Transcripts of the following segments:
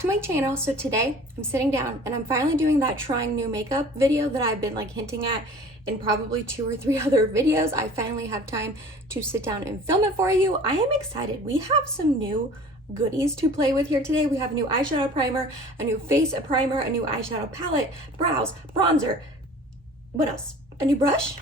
to my channel. So today I'm sitting down and I'm finally doing that trying new makeup video that I've been like hinting at in probably 2 or 3 other videos. I finally have time to sit down and film it for you. I am excited. We have some new goodies to play with here today. We have a new eyeshadow primer, a new face primer, a new eyeshadow palette, brows, bronzer. What else? A new brush?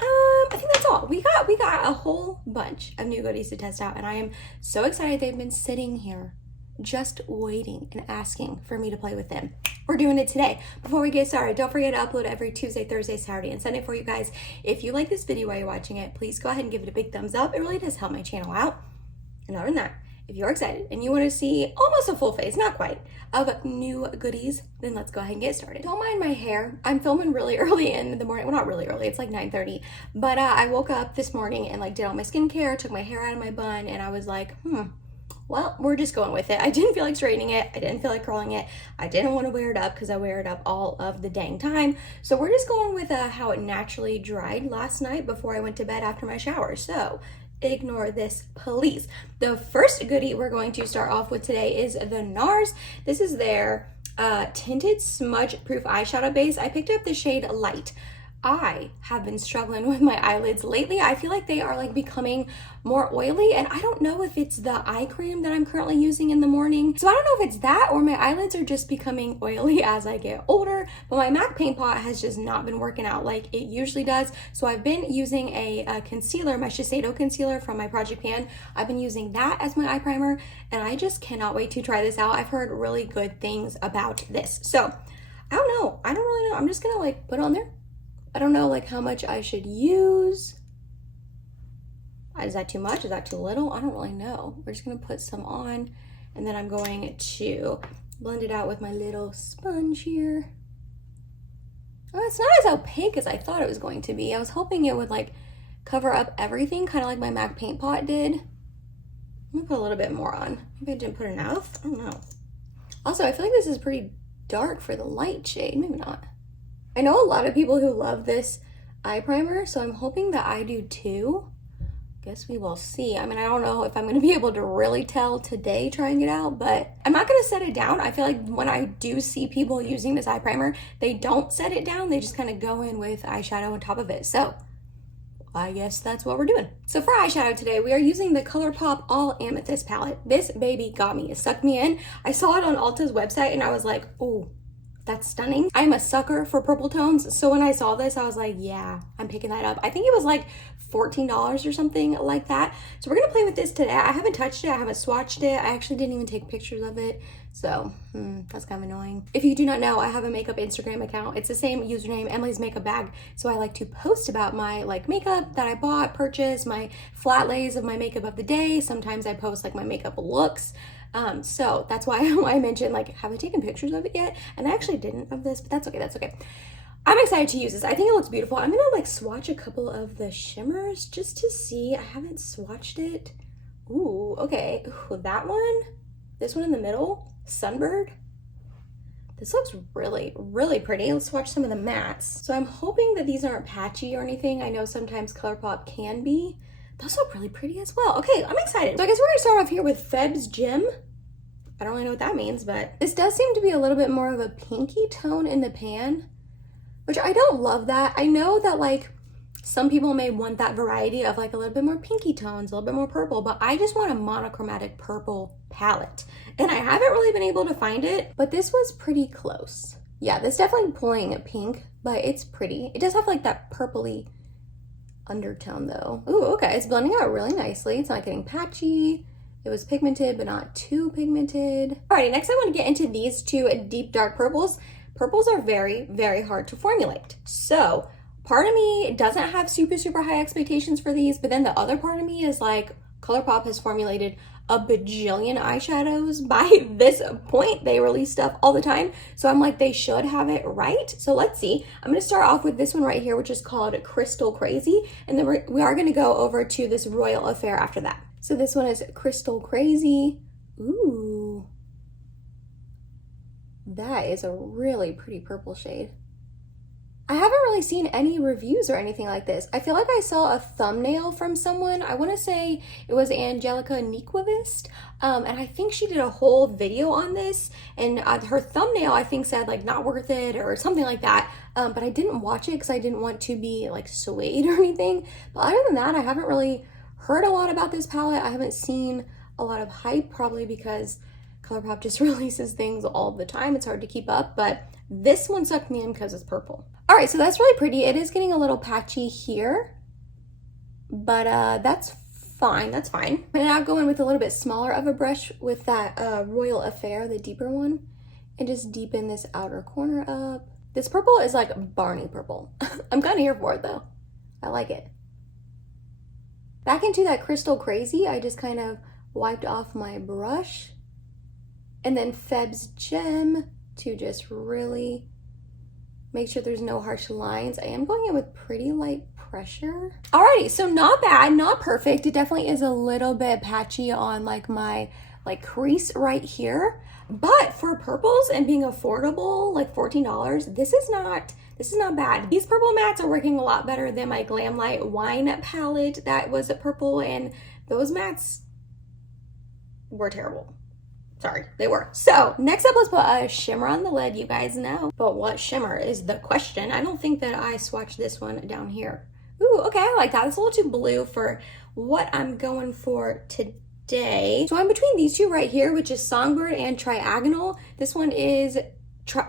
I think that's all. We got a whole bunch of new goodies to test out, and I am so excited. They've been sitting here just waiting and asking for me to play with them. We're doing it today. Before we get started, don't forget to upload every Tuesday, Thursday, Saturday, and Sunday for you guys. If you like this video while you're watching it, please go ahead and give it a big thumbs up. It really does help my channel out. And other than that, if you're excited and you want to see almost a full face, not quite, of new goodies, then let's go ahead and get started. Don't mind my hair. I'm filming really early in the morning. Well, not really early. It's like 9:30. But I woke up this morning and like did all my skincare, took my hair out of my bun, and I was like, well, we're just going with it. I didn't feel like straightening it. I didn't feel like curling it. I didn't want to wear it up because I wear it up all of the dang time. So we're just going with how it naturally dried last night before I went to bed after my shower. So ignore this, please. The first goodie we're going to start off with today is the Nars. This is their tinted smudge proof eyeshadow base. I picked up the shade Light. I have been struggling with my eyelids lately. I feel like they are like becoming more oily, and I don't know if it's the eye cream that I'm currently using in the morning. So I don't know if it's that or my eyelids are just becoming oily as I get older, but my MAC paint pot has just not been working out like it usually does. So I've been using a concealer, my Shiseido concealer from my Project Pan. I've been using that as my eye primer, and I just cannot wait to try this out. I've heard really good things about this. So I don't know. I don't really know. I'm just gonna like put it on there. I don't know like how much I should use. Is that too much? Is that too little? I don't really know. We're just gonna put some on, and then I'm going to blend it out with my little sponge here. Oh, it's not as opaque as I thought it was going to be. I was hoping it would like cover up everything, kind of like my MAC paint pot did. I'm gonna put a little bit more on. Maybe I didn't put enough. I don't know. Also, I feel like this is pretty dark for the light shade. Maybe not. I know a lot of people who love this eye primer, so I'm hoping that I do too. Guess we will see. I mean, I don't know if I'm going to be able to really tell today trying it out, but I'm not going to set it down. I feel like when I do see people using this eye primer, they don't set it down. They just kind of go in with eyeshadow on top of it. So I guess that's what we're doing. So for eyeshadow today, we are using the ColourPop All Amethyst palette. This baby got me. It sucked me in. I saw it on Ulta's website and I was like, ooh, that's stunning. I'm a sucker for purple tones. So when I saw this, I was like, yeah, I'm picking that up. I think it was like $14 or something like that. So we're gonna play with this today. I haven't touched it, I haven't swatched it. I actually didn't even take pictures of it. So that's kind of annoying. If you do not know, I have a makeup Instagram account. It's the same username, Emily's Makeup Bag. So I like to post about my like makeup that I bought, purchased, my flat lays of my makeup of the day. Sometimes I post like my makeup looks. So that's why I mentioned like, have I taken pictures of it yet? And I actually didn't of this, but that's okay, that's okay. I'm excited to use this. I think it looks beautiful. I'm gonna like swatch a couple of the shimmers just to see. I haven't swatched it. Ooh, okay. Ooh, that one, this one in the middle, Sunbird. This looks really, really pretty. Let's swatch some of the mattes. So I'm hoping that these aren't patchy or anything. I know sometimes ColourPop can be. Those look really pretty as well. Okay, I'm excited. So I guess we're gonna start off here with Feb's Gem. I don't really know what that means, but this does seem to be a little bit more of a pinky tone in the pan, which I don't love that. I know that like some people may want that variety of like a little bit more pinky tones, a little bit more purple, but I just want a monochromatic purple palette. And I haven't really been able to find it, but this was pretty close. Yeah, this definitely pulling pink, but it's pretty. It does have like that purpley undertone though. Ooh, okay, it's blending out really nicely. It's not getting patchy. It was pigmented, but not too pigmented. Alrighty, next I want to get into these two deep dark purples. Purples are very, very hard to formulate. So part of me doesn't have super, super high expectations for these, but then the other part of me is like, ColourPop has formulated a bajillion eyeshadows by this point. They release stuff all the time. So I'm like, they should have it right. So let's see. I'm gonna start off with this one right here, which is called Crystal Crazy. And then we are gonna go over to this Royal Affair after that. So this one is Crystal Crazy. Ooh. That is a really pretty purple shade. I haven't really seen any reviews or anything like this. I feel like I saw a thumbnail from someone. I want to say it was Angelica Nyquist, and I think she did a whole video on this, and her thumbnail I think said like not worth it or something like that, but I didn't watch it because I didn't want to be like swayed or anything. But other than that, I haven't really heard a lot about this palette. I haven't seen a lot of hype, probably because ColourPop just releases things all the time. It's hard to keep up, but this one sucked me in because it's purple. All right, so that's really pretty. It is getting a little patchy here, but that's fine, that's fine. I'm gonna now go in with a little bit smaller of a brush with that Royal Affair, the deeper one, and just deepen this outer corner up. This purple is like Barney purple. I'm kind of here for it though. I like it. Back into that Crystal Crazy, I just kind of wiped off my brush, and then Feb's Gem to just really make sure there's no harsh lines. I am going in with pretty light pressure. Alrighty, so not bad, not perfect. It definitely is a little bit patchy on like my crease right here, but for purples and being affordable, like $14, this is not bad. These purple mattes are working a lot better than my Glam Light Wine palette that was purple, and those mattes were terrible. Sorry, they were. So next up, let's put a shimmer on the lid. You guys know, but what shimmer is the question. I don't think that I swatched this one down here. Ooh, okay, I like that. It's a little too blue for what I'm going for today. So I'm between these two right here, which is Songbird and Triagonal. This one is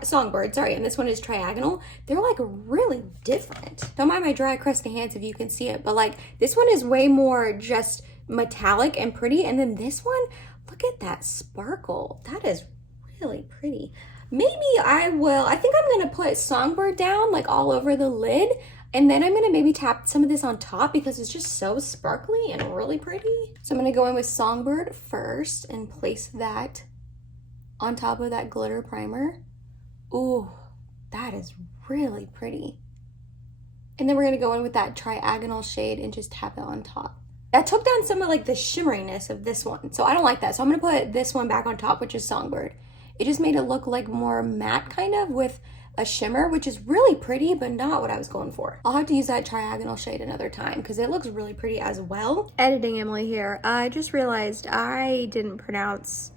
Songbird, sorry, and this one is Triagonal. They're like really different. Don't mind my dry crusty hands if you can see it, but like this one is way more just metallic and pretty, and then this one, look at that sparkle. That is really pretty. Maybe I think I'm gonna put Songbird down like all over the lid, and then I'm gonna maybe tap some of this on top because it's just so sparkly and really pretty. So I'm gonna go in with Songbird first and place that on top of that glitter primer. Ooh, that is really pretty. And then we're gonna go in with that Triagonal shade and just tap it on top. That took down some of like the shimmeriness of this one, so I don't like that. So I'm gonna put this one back on top, which is Songbird. It just made it look like more matte kind of with a shimmer, which is really pretty, but not what I was going for. I'll have to use that Triagonal shade another time because it looks really pretty as well. Editing Emily here. I just realized I didn't pronounce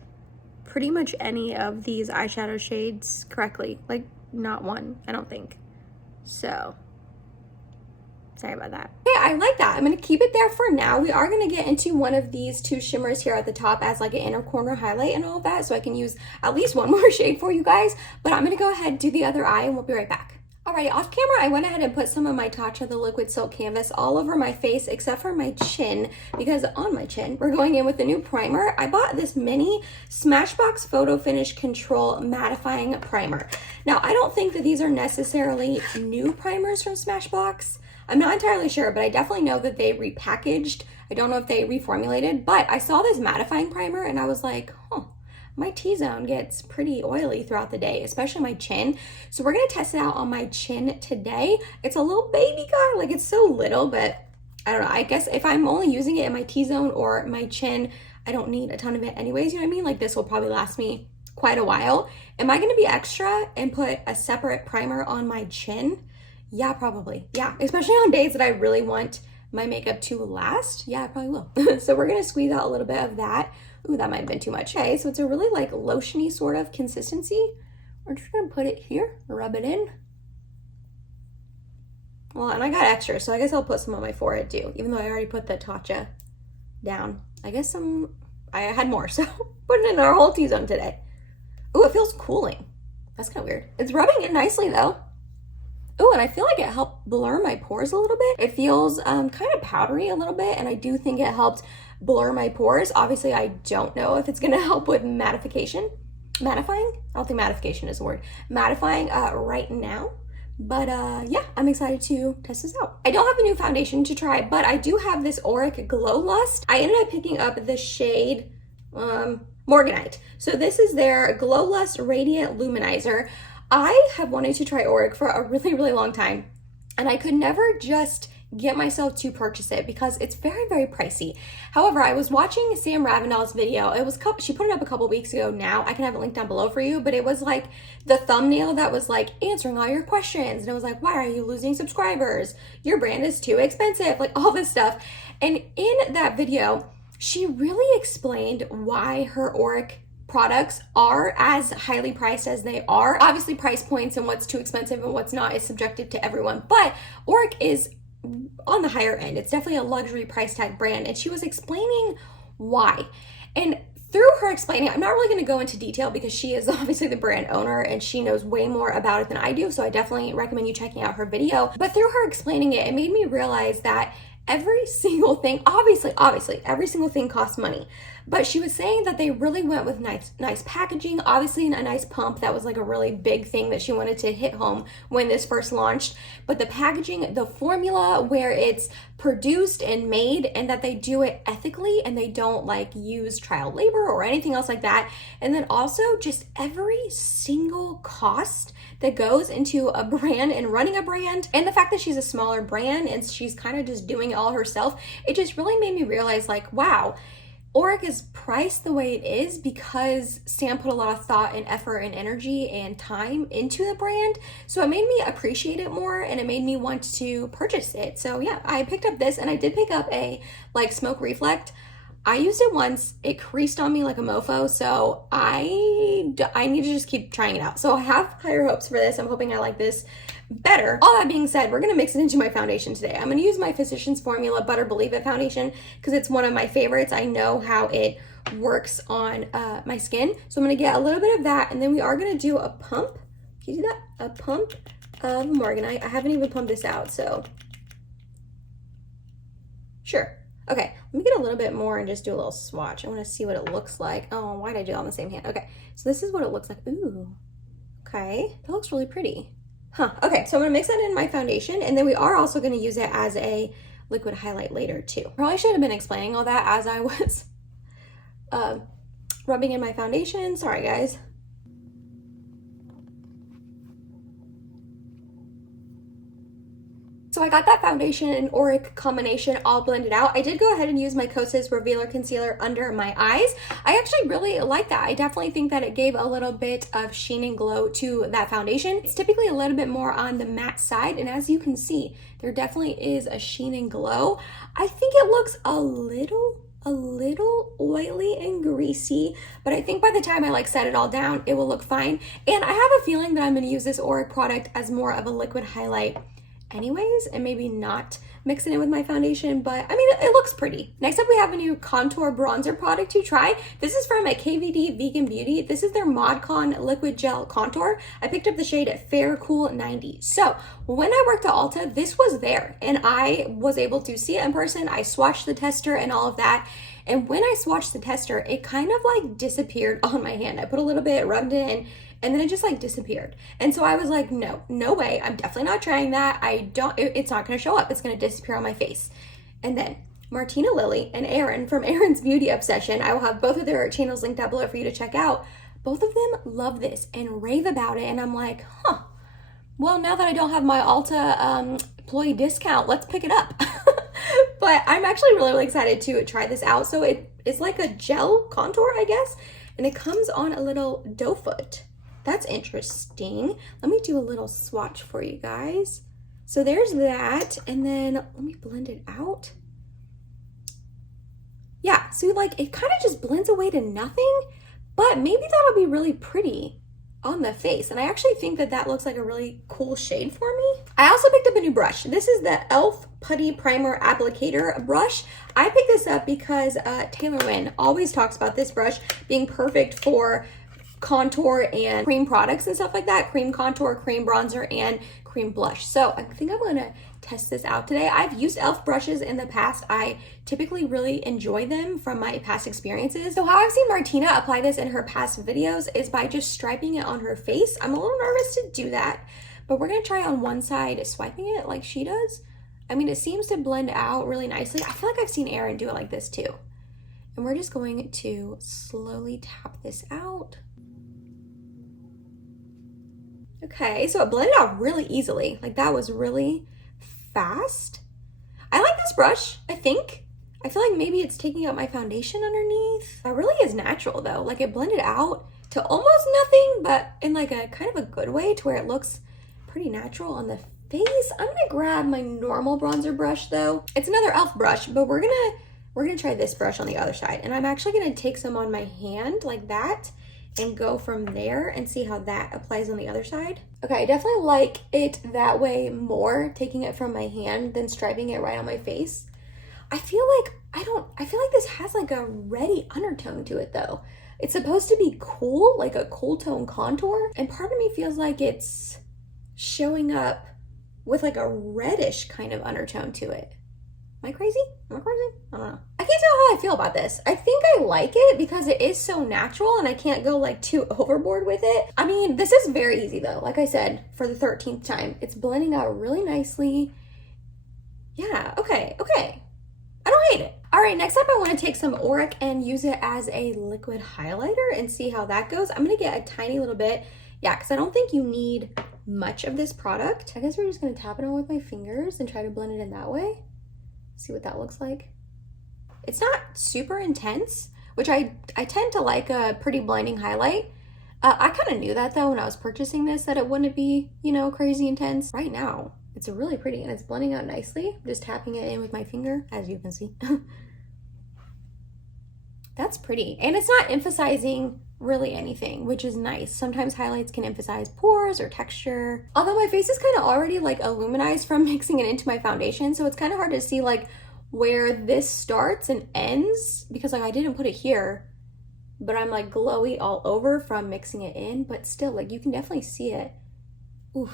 pretty much any of these eyeshadow shades correctly. Like not one, I don't think. So sorry about that. Okay, I like that. I'm gonna keep it there for now. We are gonna get into one of these two shimmers here at the top as like an inner corner highlight and all of that, so I can use at least one more shade for you guys. But I'm gonna go ahead and do the other eye and we'll be right back. Alright, off camera, I went ahead and put some of my Tatcha the Liquid Silk Canvas all over my face except for my chin, because on my chin, we're going in with the new primer. I bought this mini Smashbox Photo Finish Control Mattifying Primer. Now, I don't think that these are necessarily new primers from Smashbox. I'm not entirely sure, but I definitely know that they repackaged. I don't know if they reformulated, but I saw this mattifying primer and I was like, huh, my T-zone gets pretty oily throughout the day, especially my chin. So we're gonna test it out on my chin today. It's a little baby guy, like it's so little, but I don't know. I guess if I'm only using it in my T-zone or my chin, I don't need a ton of it anyways, you know what I mean? Like this will probably last me quite a while. Am I gonna be extra and put a separate primer on my chin? Yeah, probably. Yeah, especially on days that I really want my makeup to last. Yeah, I probably will. So we're gonna squeeze out a little bit of that. Ooh, that might have been too much. Okay, so it's a really like lotiony sort of consistency. We're just gonna put it here, rub it in. Well, and I got extra, so I guess I'll put some on my forehead too, even though I already put the Tatcha down. I guess I had more, so putting in our whole T-zone today. Ooh, it feels cooling. That's kind of weird. It's rubbing it nicely though. Oh, and I feel like it helped blur my pores a little bit. It feels kind of powdery a little bit, and I do think it helped blur my pores. Obviously, I don't know if it's gonna help with mattification. Mattifying? I don't think mattification is a word. Mattifying right now. But yeah, I'm excited to test this out. I don't have a new foundation to try, but I do have this Auric Glow Lust. I ended up picking up the shade Morganite. So this is their Glow Lust Radiant Luminizer. I have wanted to try Auric for a really, really long time, and I could never just get myself to purchase it because it's very, very pricey. However, I was watching Sam Ravindell's video. She put it up a couple weeks ago now. I can have it linked down below for you, but it was like the thumbnail that was like answering all your questions. And it was like, why are you losing subscribers? Your brand is too expensive, like all this stuff. And in that video, she really explained why her Auric products are as highly priced as they are. Obviously, price points and what's too expensive and what's not is subjective to everyone, but Auric is on the higher end. It's definitely a luxury price tag brand, and she was explaining why. And through her explaining, I'm not really going to go into detail because she is obviously the brand owner and she knows way more about it than I do, so I definitely recommend you checking out her video. But through her explaining it, it made me realize that every single thing, obviously, every single thing costs money. But she was saying that they really went with nice packaging, obviously a nice pump. That was like a really big thing that she wanted to hit home when this first launched. But the packaging, the formula where it's produced and made, and that they do it ethically and they don't like use child labor or anything else like that. And then also just every single cost that goes into a brand and running a brand, and the fact that she's a smaller brand and she's kind of just doing it all herself, it just really made me realize like, wow, Auric is priced the way it is because Sam put a lot of thought and effort and energy and time into the brand. So it made me appreciate it more and it made me want to purchase it. So yeah, I picked up this, and I did pick up a like smoke reflect. I used it once, it creased on me like a mofo, so I need to just keep trying it out. So I have higher hopes for this. I'm hoping I like this better. All that being said, we're gonna mix it into my foundation today. I'm gonna use my Physicians Formula Butter Believe It foundation because it's one of my favorites. I know how it works on my skin. So I'm gonna get a little bit of that, and then we are gonna do a pump. Can you see that? A pump of Morganite. I haven't even pumped this out, so sure. Okay, let me get a little bit more and just do a little swatch. I want to see what it looks like. Oh, why did I do it on the same hand? Okay, so this is what it looks like. Ooh, okay, that looks really pretty. Huh, okay, so I'm gonna mix that in my foundation, and then we are also gonna use it as a liquid highlight later too. Probably should have been explaining all that as I was rubbing in my foundation. Sorry, guys. So I got that foundation and Auric combination all blended out. I did go ahead and use my Kosas Revealer Concealer under my eyes. I actually really like that. I definitely think that it gave a little bit of sheen and glow to that foundation. It's typically a little bit more on the matte side, and as you can see, there definitely is a sheen and glow. I think it looks a little oily and greasy, but I think by the time I like set it all down, it will look fine. And I have a feeling that I'm gonna use this Auric product as more of a liquid highlight anyways, and maybe not mixing it with my foundation, but I mean, it looks pretty. Next up, we have a new contour bronzer product to try. This is from a KVD Vegan Beauty. This is their ModCon Liquid Gel Contour. I picked up the shade at Fair Cool 90. So when I worked at Ulta, this was there, and I was able to see it in person. I swatched the tester and all of that. And when I swatched the tester, it kind of like disappeared on my hand. I put a little bit, rubbed it in, and then it just like disappeared. And so I was like, no way, I'm definitely not trying that. It's not gonna show up. It's gonna disappear on my face. And then Martina Lily and Erin from Erin's Beauty Obsession, I will have both of their channels linked down below for you to check out. Both of them love this and rave about it. And I'm like, huh, well, now that I don't have my Ulta employee discount, let's pick it up. But I'm actually really excited to try this out. So it's like a gel contour, I guess. And it comes on a little doe foot. That's interesting. Let me do a little swatch for you guys. So there's that, and then let me blend it out. Yeah, so like it kind of just blends away to nothing, but maybe that'll be really pretty on the face. And I actually think that that looks like a really cool shade for me. I also picked up a new brush. This is the e.l.f. Putty Primer Applicator brush. I picked this up because Taylor Wynn always talks about this brush being perfect for contour and cream products and stuff like that. Cream contour, cream bronzer, and cream blush. So I think I'm gonna test this out today. I've used e.l.f. brushes in the past. I typically really enjoy them from my past experiences. So how I've seen Martina apply this in her past videos is by just striping it on her face. I'm a little nervous to do that, but we're gonna try on one side swiping it like she does. I mean, it seems to blend out really nicely. I feel like I've seen Erin do it like this too. And we're just going to slowly tap this out. Okay, so it blended out really easily. Like that was really fast. brush, I think. I feel like maybe it's taking out my foundation underneath. That really is natural though. Like it blended out to almost nothing, but in like a kind of a good way to where it looks pretty natural on the face. I'm gonna grab my normal bronzer brush though. It's another e.l.f. brush, but we're gonna try this brush on the other side. And I'm actually gonna take some on my hand like that and go from there and see how that applies on the other side. Okay, I definitely like it that way more, taking it from my hand than striping it right on my face. I feel like this has like a reddy undertone to it though. It's supposed to be cool, like a cool tone contour, and part of me feels like it's showing up with like a reddish kind of undertone to it. Am I crazy? Am I crazy? I don't know. I can't tell how I feel about this. I think I like it because it is so natural and I can't go like too overboard with it. I mean, this is very easy though. Like I said, for the 13th time, it's blending out really nicely. Yeah, okay. I don't hate it. All right, next up I want to take some Auric and use it as a liquid highlighter and see how that goes. I'm gonna get a tiny little bit, yeah, because I don't think you need much of this product. I guess we're just gonna tap it on with my fingers and try to blend it in that way. See what that looks like. It's not super intense, which I tend to like a pretty blinding highlight. I kind of knew that though when I was purchasing this, that it wouldn't be, you know, crazy intense. Right now, it's really pretty and it's blending out nicely. I'm just tapping it in with my finger, as you can see. That's pretty. And it's not emphasizing really anything, which is nice. Sometimes highlights can emphasize pores or texture. Although my face is kind of already like illuminized from mixing it into my foundation, so it's kind of hard to see like where this starts and ends, because like I didn't put it here, but I'm like glowy all over from mixing it in, but still like you can definitely see it. Ooh,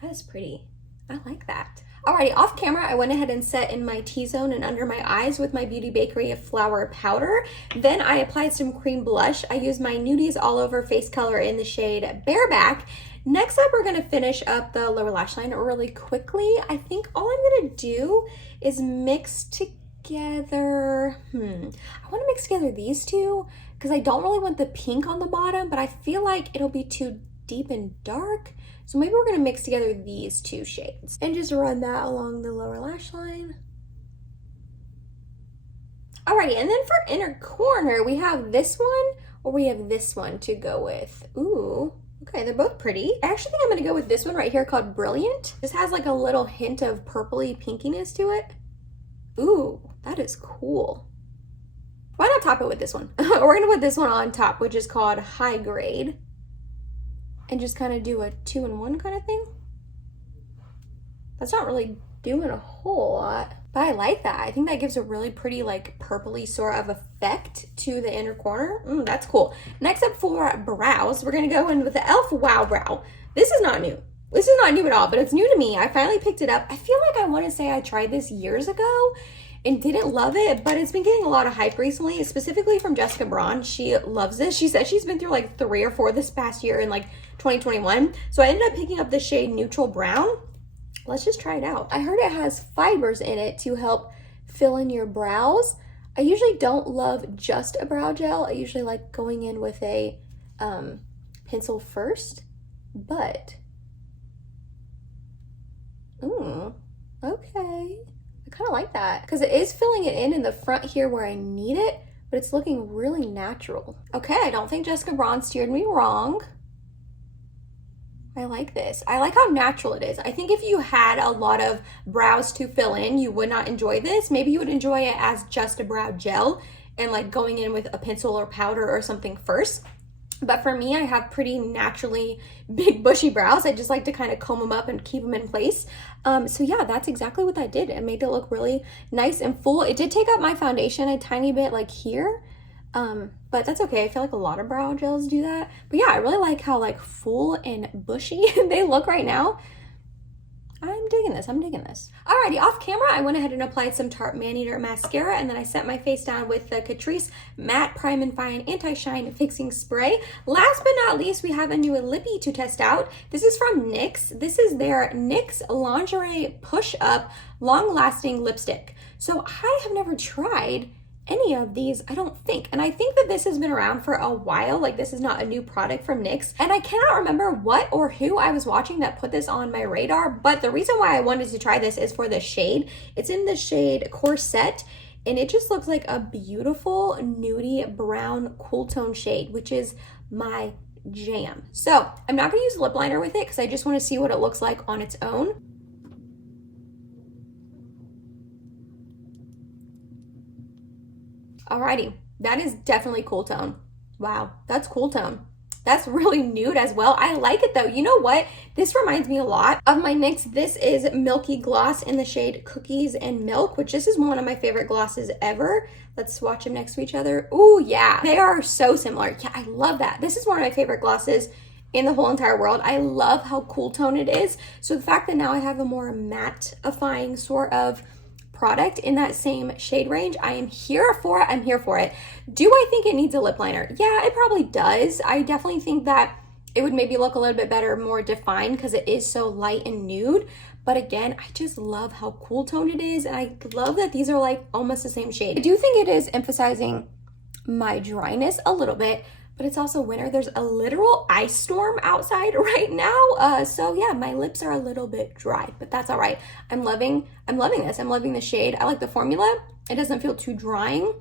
that is pretty. I like that. Alrighty, off camera, I went ahead and set in my T-zone and under my eyes with my Beauty Bakery flour powder. Then I applied some cream blush. I used my Nudies All Over face color in the shade Bareback. Next up, we're gonna finish up the lower lash line really quickly. I think all I'm gonna do is mix together, I wanna mix together these two because I don't really want the pink on the bottom, but I feel like it'll be too deep and dark. So maybe we're gonna mix together these two shades and just run that along the lower lash line. Alrighty, and then for inner corner, we have this one or we have this one to go with. Ooh, okay, they're both pretty. I actually think I'm gonna go with this one right here called Brilliant. This has like a little hint of purpley pinkiness to it. Ooh, that is cool. Why not top it with this one? We're gonna put this one on top, which is called High Grade. And just kind of do a 2-in-1 kind of thing. That's not really doing a whole lot, but I like that. I think that gives a really pretty like purpley sort of effect to the inner corner. That's cool. Next up for brows, we're gonna go in with the e.l.f. Wow Brow. This is not new. This is not new at all, but it's new to me. I finally picked it up. I feel like I want to say I tried this years ago and didn't love it, but it's been getting a lot of hype recently, specifically from Jessica Braun. She loves this. She said she's been through like 3 or 4 this past year in like 2021. So I ended up picking up the shade Neutral Brown. Let's just try it out. I heard it has fibers in it to help fill in your brows. I usually don't love just a brow gel. I usually like going in with a pencil first, but, okay. I kind of like that because it is filling it in the front here where I need it, but it's looking really natural. Okay, I don't think Jessica Braun steered me wrong. I like this. I like how natural it is. I think if you had a lot of brows to fill in, you would not enjoy this. Maybe you would enjoy it as just a brow gel and like going in with a pencil or powder or something first. But for me, I have pretty naturally big bushy brows. I just like to kind of comb them up and keep them in place. So yeah, that's exactly what that did. It made it look really nice and full. It did take up my foundation a tiny bit like here, but that's okay. I feel like a lot of brow gels do that. But yeah, I really like how like full and bushy they look right now. I'm digging this. I'm digging this. Alrighty, off camera, I went ahead and applied some Tarte Maneater mascara, and then I set my face down with the Catrice Matte Prime and Fine Anti-Shine Fixing Spray. Last but not least, we have a new lippy to test out. This is from NYX. This is their NYX Lingerie Push Up Long Lasting Lipstick. So I have never tried any of these, I don't think. And I think that this has been around for a while. Like, this is not a new product from NYX. And I cannot remember what or who I was watching that put this on my radar, but the reason why I wanted to try this is for the shade. It's in the shade Corset, and it just looks like a beautiful nudie brown cool tone shade, which is my jam. So I'm not gonna use lip liner with it because I just want to see what it looks like on its own. Alrighty, that is definitely cool tone. Wow, that's cool tone. That's really nude as well. I like it though. You know what? This reminds me a lot of my NYX. This is Milky Gloss in the shade Cookies and Milk, which this is one of my favorite glosses ever. Let's swatch them next to each other. Oh yeah, they are so similar. Yeah, I love that. This is one of my favorite glosses in the whole entire world. I love how cool tone it is. So the fact that now I have a more mattifying sort of product in that same shade range, I am here for it. I'm here for it. Do I think it needs a lip liner? Yeah, it probably does. I definitely think that it would maybe look a little bit better, more defined, because it is so light and nude. But again, I just love how cool tone it is, and I love that these are like almost the same shade. I do think it is emphasizing my dryness a little bit, but it's also winter. There's a literal ice storm outside right now. So yeah, my lips are a little bit dry, but that's all right. I'm loving this. I'm loving the shade. I like the formula. It doesn't feel too drying.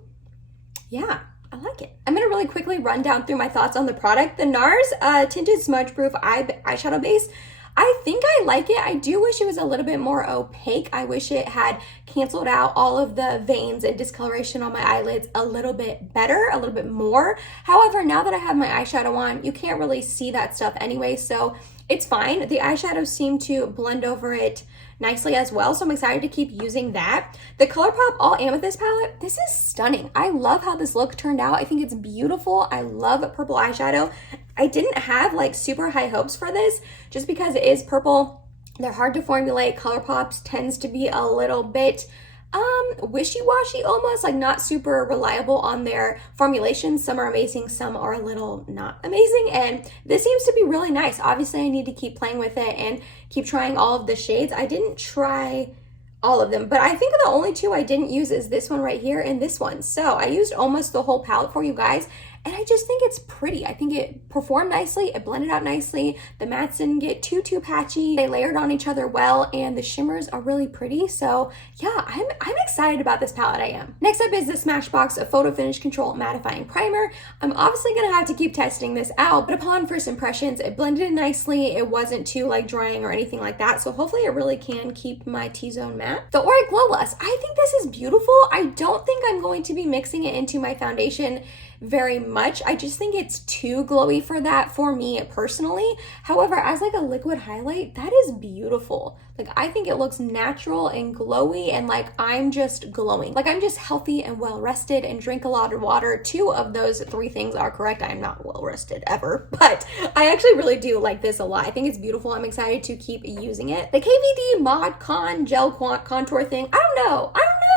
Yeah, I like it. I'm gonna really quickly run down through my thoughts on the product. The Nars Tinted Smudge Proof Eyeshadow Base. I think I like it. I do wish it was a little bit more opaque. I wish it had canceled out all of the veins and discoloration on my eyelids a little bit better, a little bit more. However, now that I have my eyeshadow on, you can't really see that stuff anyway, so it's fine. The eyeshadows seem to blend over it nicely as well, so I'm excited to keep using that. The ColourPop All Amethyst palette, this is stunning. I love how this look turned out. I think it's beautiful. I love purple eyeshadow. I didn't have like super high hopes for this just because it is purple. They're hard to formulate. ColourPop's tends to be a little bit wishy-washy almost, like not super reliable on their formulations. Some are amazing, some are a little not amazing, and this seems to be really nice. Obviously I need to keep playing with it and keep trying all of the shades. I didn't try all of them, but I think the only two I didn't use is this one right here and this one. So I used almost the whole palette for you guys, and I just think it's pretty. I think it performed nicely, it blended out nicely, the mattes didn't get too patchy, they layered on each other well, and the shimmers are really pretty. So yeah, I'm excited about this palette, I am. Next up is the Smashbox Photo Finish Control Mattifying Primer. I'm obviously gonna have to keep testing this out, but upon first impressions, it blended in nicely. It wasn't too like drying or anything like that, so hopefully it really can keep my T-zone matte. The Auric Glow Lust, I think this is beautiful. I don't think I'm going to be mixing it into my foundation very much. I just think it's too glowy for that for me personally. However, as like a liquid highlight, that is beautiful. Like, I think it looks natural and glowy, and like I'm just glowing. Like, I'm just healthy and well rested and drink a lot of water. Two of those three things are correct. I am not well rested ever, but I actually really do like this a lot. I think it's beautiful. I'm excited to keep using it. The KVD Mod Con Gel Contour thing, I don't know.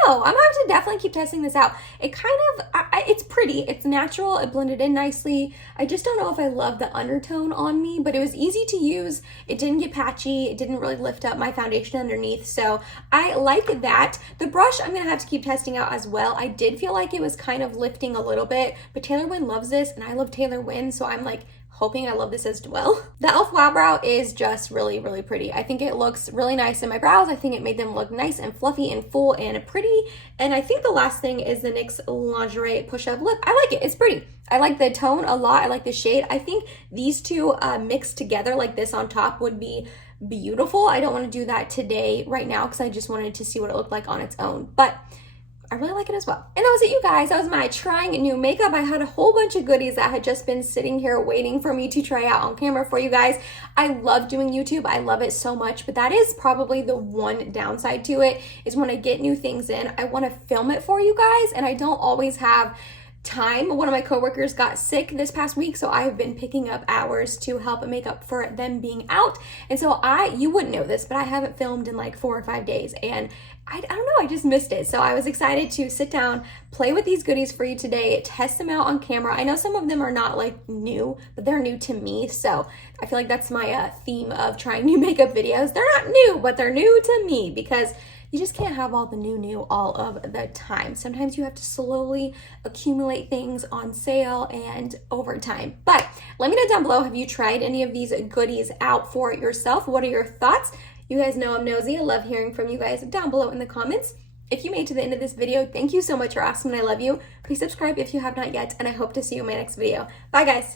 I'm gonna have to definitely keep testing this out. It kind of, it's pretty, it's natural, it blended in nicely. I just don't know if I love the undertone on me, but it was easy to use. It didn't get patchy. It didn't really lift up my foundation underneath, so I like that. The brush, I'm gonna have to keep testing out as well. I did feel like it was kind of lifting a little bit, but Taylor Wynn loves this, and I love Taylor Wynn, so I'm like, hoping I love this as well. The e.l.f. Wow Brow is just really pretty. I think it looks really nice in my brows. I think it made them look nice and fluffy and full and pretty. And I think the last thing is the NYX Lingerie Push-Up Lip. I like it. It's pretty. I like the tone a lot. I like the shade. I think these two mixed together like this on top would be beautiful. I don't want to do that today right now because I just wanted to see what it looked like on its own. But I really like it as well. And that was it, you guys. That was my trying new makeup. I had a whole bunch of goodies that had just been sitting here waiting for me to try out on camera for you guys. I love doing YouTube. I love it so much, but that is probably the one downside to it, is when I get new things in, I want to film it for you guys, and I don't always have time. One of my coworkers got sick this past week, so I've been picking up hours to help make up for them being out. And so you wouldn't know this, but I haven't filmed in like 4 or 5 days, and I don't know, I just missed it. So I was excited to sit down, play with these goodies for you today, test them out on camera. I know some of them are not like new, but they're new to me. So I feel like that's my theme of trying new makeup videos. They're not new, but they're new to me because you just can't have all the new all of the time. Sometimes you have to slowly accumulate things on sale and over time. But let me know down below, have you tried any of these goodies out for yourself? What are your thoughts? You guys know I'm nosy. I love hearing from you guys down below in the comments. If you made it to the end of this video, thank you so much. You're awesome and I love you. Please subscribe if you have not yet, and I hope to see you in my next video. Bye, guys.